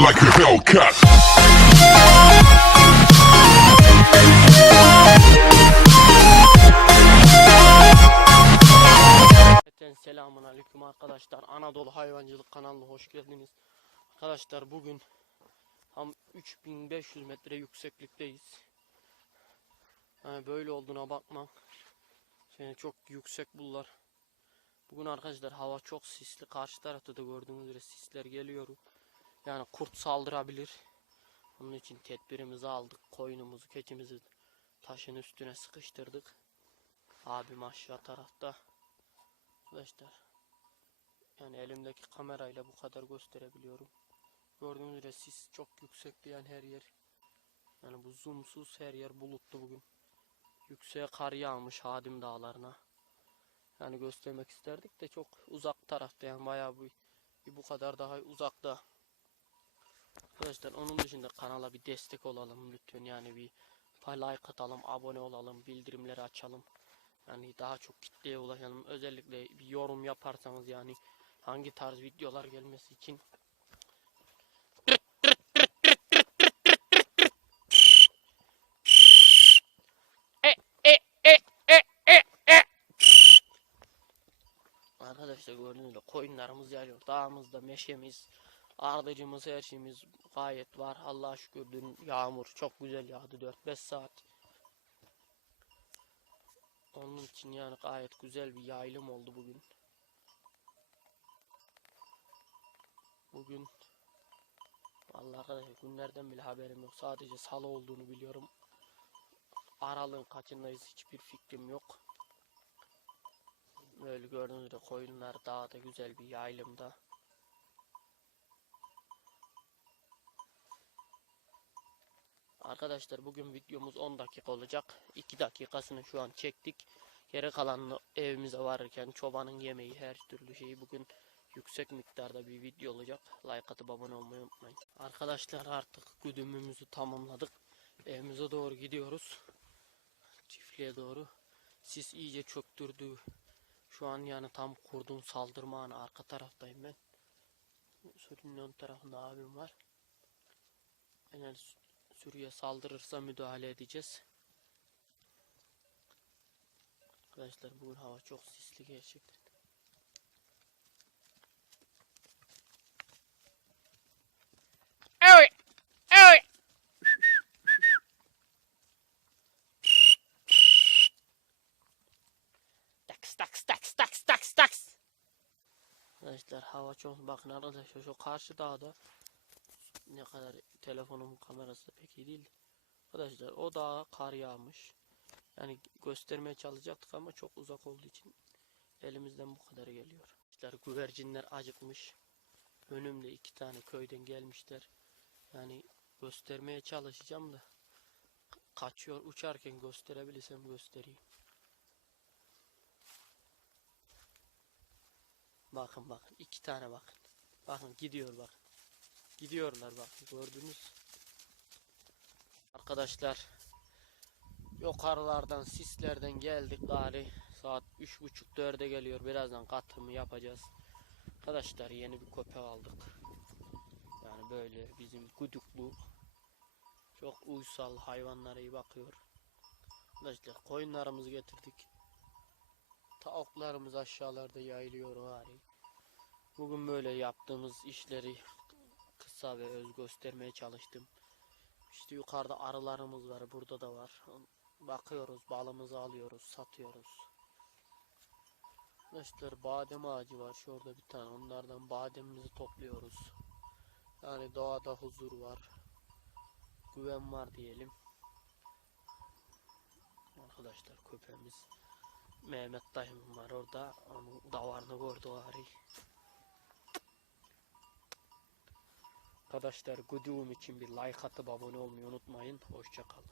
like a Hellcat. Selamun aleyküm arkadaşlar. Anadolu Hayvancılık kanalına hoş geldiniz. Arkadaşlar bugün tam 3500 metre yükseklikteyiz. Yani böyle olduğuna bakma. Yani çok yüksek bunlar. Bugün arkadaşlar hava çok sisli. Karşı tarafta da gördüğünüz üzere sisler geliyor. Yani kurt saldırabilir. Onun için tedbirimizi aldık. Koyunumuzu, keçimizi taşın üstüne sıkıştırdık. Abim aşağı tarafta. Arkadaşlar yani elimdeki kamerayla bu kadar gösterebiliyorum. Gördüğünüz üzere sis çok yüksekti yani her yer. Yani bu zoomsuz her yer bulutlu bugün. Yükseğe kar yağmış Hadim dağlarına. Yani göstermek isterdik de çok uzak tarafta yani bayağı bir, bir bu kadar daha uzakta. Arkadaşlar onun dışında kanala bir destek olalım lütfen yani bir like atalım, abone olalım, bildirimleri açalım. Yani daha çok kitleye ulaşalım. Özellikle bir yorum yaparsanız yani hangi tarz videolar gelmesi için. Arkadaşlar gördüğünüz gibi koyunlarımız yayıyor. Dağımızda meşemiz, ardıcımız, her şeyimiz gayet var. Allah'a şükür dün yağmur çok güzel yağdı 4-5 saat. Onun için yani gayet güzel bir yaylım oldu bugün. Bugün arkadaşlar günlerden bile haberim yok. Sadece salı olduğunu biliyorum. Aralığın kaçındayız hiçbir fikrim yok. Böyle gördüğünüz gibi koyunlar dağda güzel bir yaylımda. Arkadaşlar bugün videomuz 10 dakika olacak. 2 dakikasını şu an çektik. Geri kalanını evimize varırken çobanın yemeği her türlü şeyi bugün yüksek miktarda bir video olacak. Like atıp abone olmayı unutmayın. Arkadaşlar artık güdümümüzü tamamladık. Evimize doğru gidiyoruz. Çiftliğe doğru. Sis iyice çöktürdü. Şu an yani tam kurdun saldırma anı arka taraftayım ben. Sürünün ön tarafında abim var. Eğer sü- sürüye saldırırsa müdahale edeceğiz. Arkadaşlar bugün hava çok sisli gerçekten. Evet. Evet. Taks taks taks taks taks taks. Arkadaşlar hava çok bakın arkadaşlar şu karşı dağda ne kadar telefonumun kamerası da pek iyi değil. Arkadaşlar o dağa kar yağmış. Yani göstermeye çalışacaktık ama çok uzak olduğu için elimizden bu kadar geliyor. İşte güvercinler acıkmış. Önümde iki tane köyden gelmişler. Yani göstermeye çalışacağım da ka- kaçıyor uçarken gösterebilirsem göstereyim. Bakın bakın iki tane bakın. Bakın gidiyor bakın. Gidiyorlar bakın gördünüz. Arkadaşlar yukarılardan sislerden geldik gari. Saat üç buçuk dörde geliyor. Birazdan katımı yapacağız. Arkadaşlar yeni bir köpek aldık. Yani böyle bizim guduklu. Çok uysal hayvanlara iyi bakıyor. Arkadaşlar koyunlarımızı getirdik. Tavuklarımız aşağılarda yayılıyor gari. Bugün böyle yaptığımız işleri kısa ve öz göstermeye çalıştım. İşte yukarıda arılarımız var. Burada da var. Bakıyoruz, balımızı alıyoruz, satıyoruz. Arkadaşlar badem ağacı var. Şurada bir tane. Onlardan bademimizi topluyoruz. Yani doğada huzur var. Güven var diyelim. Arkadaşlar köpeğimiz Mehmet dayım var orada. Onun davarını gördü gari. Arkadaşlar güdüğüm için bir like atıp abone olmayı unutmayın. Hoşçakalın.